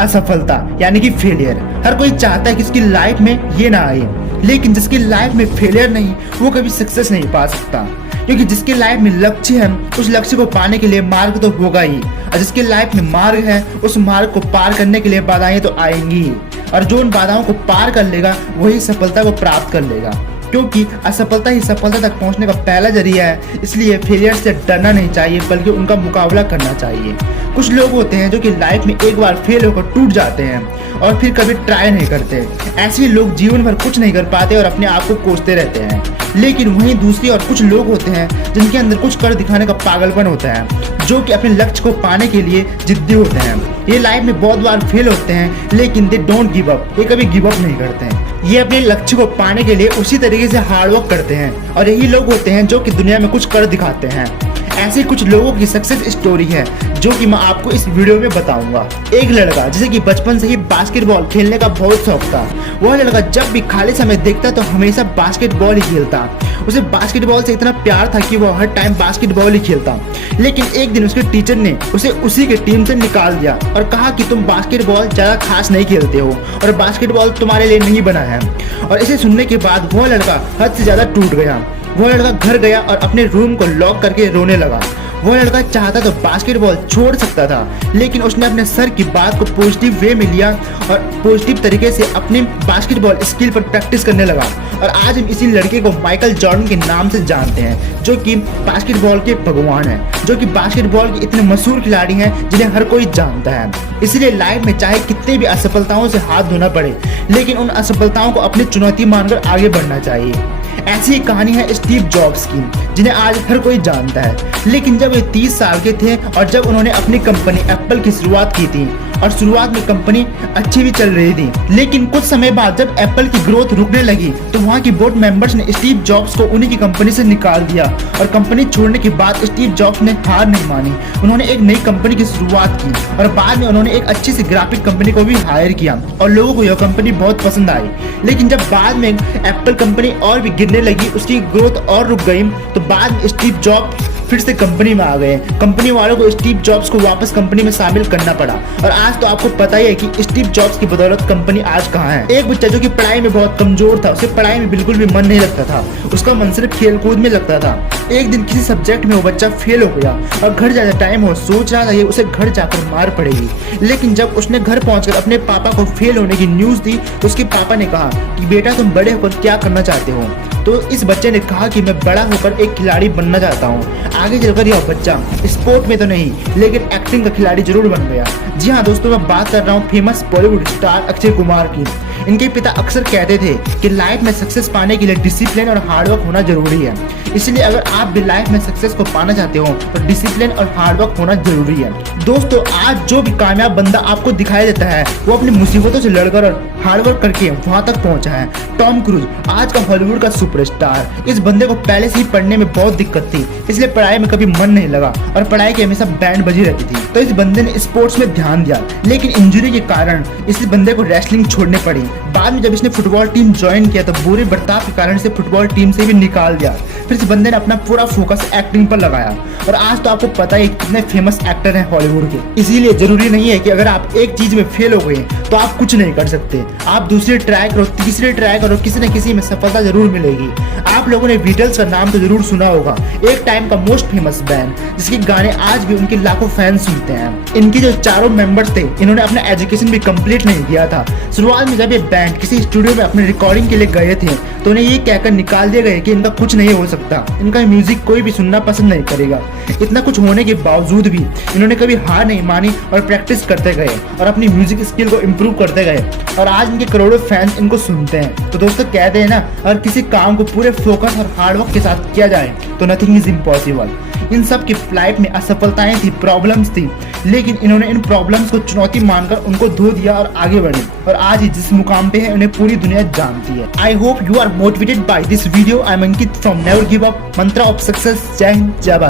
असफलता यानी कि फेलियर। हर कोई चाहता है कि उसकी लाइफ में ये ना आए, लेकिन जिसकी लाइफ में फेलियर नहीं वो कभी सक्सेस नहीं पा सकता, क्योंकि जिसकी लाइफ में लक्ष्य है उस लक्ष्य को पाने के लिए मार्ग तो होगा ही, और जिसकी लाइफ में मार्ग है उस मार्ग को पार करने के लिए बाधाएं तो आएंगी ही, और जो उन बाधाओं को पार कर लेगा वही सफलता को प्राप्त कर लेगा, क्योंकि असफलता ही सफलता तक पहुंचने का पहला जरिया है। इसलिए फेलियर से डरना नहीं चाहिए, बल्कि उनका मुकाबला करना चाहिए। कुछ लोग होते हैं जो कि लाइफ में एक बार फेल होकर टूट जाते हैं और फिर कभी ट्राई नहीं करते। ऐसे लोग जीवन भर कुछ नहीं कर पाते और अपने आप को कोसते रहते हैं। लेकिन वहीं दूसरी और कुछ लोग होते हैं जिनके अंदर कुछ कर दिखाने का पागलपन होता है, जो कि अपने लक्ष्य को पाने के लिए जिद्दी होते हैं। ये लाइफ में बहुत बार फेल होते हैं, लेकिन दे डोंट गिव अप, ये कभी गिव अप नहीं करते हैं। ये अपने लक्ष्य को पाने के लिए उसी तरीके से हार्डवर्क करते हैं, और यही लोग होते हैं जो कि दुनिया में कुछ कर दिखाते हैं। ऐसे कुछ लोगों की सक्सेस स्टोरी है जो कि मैं आपको इस वीडियो में बताऊंगा। एक लड़का जिसे कि बचपन से ही बास्केटबॉल खेलने का बहुत शौक था, वह लड़का जब भी खाली समय देखता तो हमेशा बास्केटबॉल ही खेलता। उसे बास्केटबॉल से इतना प्यार था कि वह हर टाइम बास्केटबॉल ही खेलता। लेकिन एक दिन उसके टीचर ने उसे उसी के टीम से निकाल दिया और कहा कि तुम बास्केटबॉल ज़्यादा खास नहीं खेलते हो और बास्केटबॉल तुम्हारे लिए नहीं बना है। और इसे सुनने के बाद वह लड़का हद से ज़्यादा टूट गया। वह लड़का घर गया और अपने रूम को लॉक करके रोने लगा। वह लड़का चाहता तो बास्केटबॉल छोड़ सकता था, लेकिन उसने अपने सर की बात को पॉजिटिव वे में लिया और पॉजिटिव तरीके से अपने बास्केटबॉल स्किल पर प्रैक्टिस करने लगा। और आज हम इसी लड़के को माइकल जॉर्डन के नाम से जानते हैं, जो कि बास्केटबॉल के भगवान हैं, जो कि बास्केटबॉल के इतने मशहूर खिलाड़ी हैं जिन्हें हर कोई जानता है। इसलिए लाइफ में चाहे कितने भी असफलताओं से हाथ धोना पड़े, लेकिन उन असफलताओं को अपनी चुनौती मानकर आगे बढ़ना चाहिए। ऐसी ही कहानी है स्टीव जॉब्स की, जिन्हें आज हर कोई जानता है। लेकिन जब वे 30 साल के थे और जब उन्होंने अपनी कंपनी एप्पल की शुरुआत की थी, और शुरुआत में कंपनी अच्छी भी चल रही थी, लेकिन कुछ समय बाद जब एप्पल की ग्रोथ रुकने लगी तो वहाँ की बोर्ड मेंबर्स ने स्टीव जॉब्स को उन्हीं की कंपनी से निकाल दिया। और कंपनी छोड़ने के बाद स्टीव जॉब्स ने हार नहीं मानी, उन्होंने एक नई कंपनी की शुरुआत की और बाद में उन्होंने एक अच्छी सी ग्राफिक कंपनी को भी हायर किया और लोगों को यह कंपनी बहुत पसंद आई। लेकिन जब बाद में एप्पल कंपनी और भी गिरने लगी, उसकी ग्रोथ और रुक गई, तो बाद में स्टीव जॉब्स फिर से कंपनी में आ गए। कंपनी वालों को स्टीव जॉब्स को वापस कंपनी में शामिल करना पड़ा, और आज तो आपको पता ही है कि स्टीव जॉब्स की बदौलत कंपनी आज कहाँ है। एक बच्चा जो कि पढ़ाई में बहुत कमजोर था, उसे पढ़ाई में बिल्कुल भी मन नहीं लगता था, उसका मन सिर्फ खेल कूद में लगता था। एक दिन किसी सब्जेक्ट में वो बच्चा फेल हो गया और घर जाने टाइम हो, सोच रहा था ये उसे घर जाकर मार पड़ेगी। लेकिन जब उसने घर पहुंचकर अपने पापा को फेल होने की न्यूज दी तो उसके पापा ने कहा कि बेटा तुम बड़े होकर क्या करना चाहते हो। तो इस बच्चे ने कहा कि मैं बड़ा होकर एक खिलाड़ी बनना चाहता हूँ। आगे चलकर यह बच्चा स्पोर्ट में तो नहीं, लेकिन एक्टिंग का खिलाड़ी जरूर बन गया। जी हाँ दोस्तों, मैं बात कर रहा हूँ फेमस बॉलीवुड स्टार अक्षय कुमार की। इनके पिता अक्सर कहते थे कि लाइफ में सक्सेस पाने के लिए डिसिप्लिन और हार्डवर्क होना जरूरी है। इसलिए अगर आप भी लाइफ में सक्सेस को पाना चाहते हो तो डिसिप्लिन और हार्डवर्क होना जरूरी है। दोस्तों, आज जो भी कामयाब बंदा आपको दिखाई देता है वो अपनी मुसीबतों से लड़कर और हार्डवर्क करके वहां तक पहुंचा है। टॉम क्रूज आज का हॉलीवुड का सुपरस्टार। इस बंदे को पहले से ही पढ़ने में बहुत दिक्कत थी, इसलिए पढ़ाई में कभी मन नहीं लगा और पढ़ाई की हमेशा बैंड बजी रहती थी। तो इस बंदे ने स्पोर्ट्स में ध्यान दिया, लेकिन इंजरी के कारण इस बंदे को रेसलिंग छोड़नी पड़ी। बाद में जब इसने फुटबॉल टीम ज्वाइन किया तो बुरे बर्ताव के कारण से फुटबॉल टीम से भी निकाल दिया। फिर इस बंदे ने अपना पूरा फोकस एक्टिंग पर लगाया, और आज तो आपको पता है कितने फेमस एक्टर हैं हॉलीवुड के। इसीलिए जरूरी नहीं है कि अगर आप एक चीज में फेल हो गए तो आप कुछ नहीं कर सकते। आप दूसरी ट्राई करो, तीसरी ट्राई करो, किसी न किसी में सफलता जरूर मिलेगी। आप लोगों ने बीटल्स का नाम तो जरूर सुना होगा, एक टाइम का मोस्ट फेमस बैंड, जिसके गाने आज भी उनके लाखों फैंस सुनते हैं। इनके जो चारों मेंबर्स थे, इन्होंने अपना एजुकेशन भी कंप्लीट नहीं किया था। शुरुआत में जब ये बैंड किसी स्टूडियो में अपने रिकॉर्डिंग के लिए गए थे तो उन्हें ये कहकर निकाल दिया गया कि इनका कुछ नहीं हो सकता, इनका म्यूजिक कोई भी सुनना पसंद नहीं करेगा। इतना कुछ होने के बावजूद भी इन्होंने कभी हार नहीं मानी और प्रैक्टिस करते गए और अपनी म्यूजिक स्किल को इम्प्रूव करते गए, और आज इनके करोड़ों फैंस इनको सुनते हैं। तो दोस्तों, कहते हैं ना, अगर किसी काम को पूरे फोकस और हार्डवर्क के साथ किया जाए तो नथिंग इज इम्पॉसिबल। इन सब की लाइफ में असफलताएं थी, प्रॉब्लम्स थी, लेकिन इन्होंने इन प्रॉब्लम्स को चुनौती मानकर उनको धो दिया और आगे बढ़े, और आज ही जिस मुकाम पे है उन्हें पूरी दुनिया जानती है। I hope you are motivated by this video. I am Ankit from never give up, mantra of success. जय हिंद, जय भारत।